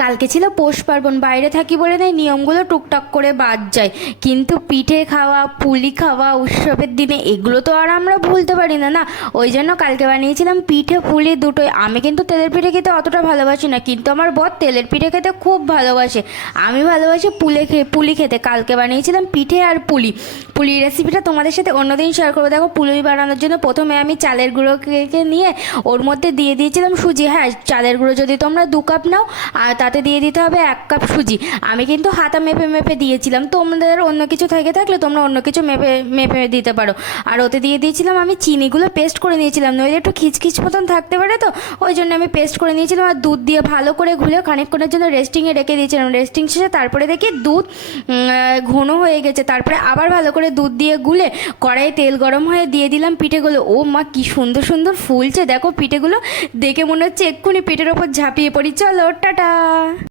কালকে ছিল পৌষ পার্বণ, বাইরে থাকি বলে না নিয়মগুলো টুকটাক করে বাদ যায়, কিন্তু পিঠে খাওয়া, পুলি খাওয়া উৎসবের দিনে এগুলো তো আর আমরা ভুলতে পারি না না। ওই জন্য কালকে বানিয়েছিলাম পিঠে পুলি দুটোই। আমি কিন্তু তেলের পিঠে খেতে অতটা ভালোবাসি না, কিন্তু আমার বর তেলের পিঠে খেতে খুব ভালোবাসে। আমি ভালোবাসি পুলি খেতে। কালকে বানিয়েছিলাম পিঠে আর পুলি। পুলির রেসিপিটা তোমাদের সাথে অন্যদিন শেয়ার করবো। দেখো, পুলি বানানোর জন্য প্রথমে আমি চালের গুঁড়োকে নিয়ে ওর মধ্যে দিয়ে দিয়েছিলাম সুজি। হ্যাঁ, চালের গুঁড়ো যদি তোমরা 2 কাপ নাও আর তাতে দিয়ে দিতে হবে 1 কাপ সুজি। আমি কিন্তু হাতা মেপে মেপে দিয়েছিলাম, তোমাদের অন্য কিছু থেকে থাকলে তোমরা অন্য কিছু মেপে মেপে দিতে পারো। আর ওতে দিয়ে দিয়েছিলাম আমি চিনিগুলো পেস্ট করে নিয়েছিলাম, নইলে একটু খিচখিচ মতন থাকতে পারে, তো ওই জন্য আমি পেস্ট করে নিয়েছিলাম। আর দুধ দিয়ে ভালো করে ঘুলে খানিকক্ষণের জন্য রেস্টিংয়ে রেখে দিয়েছিলাম। রেস্টিং শেষে তারপরে দেখি দুধ ঘন হয়ে গেছে। তারপরে আবার ভালো করে দুধ দিয়ে গুলে কড়াইয়ে তেল গরম হয়ে দিয়ে দিলাম পিঠেগুলো। ও মা, কি সুন্দর সুন্দর ফুলছে দেখো পিঠেগুলো, দেখে মনে হচ্ছে এক্ষুনি পিঠের ওপর ঝাঁপিয়ে পড়ি। চলো টাটা।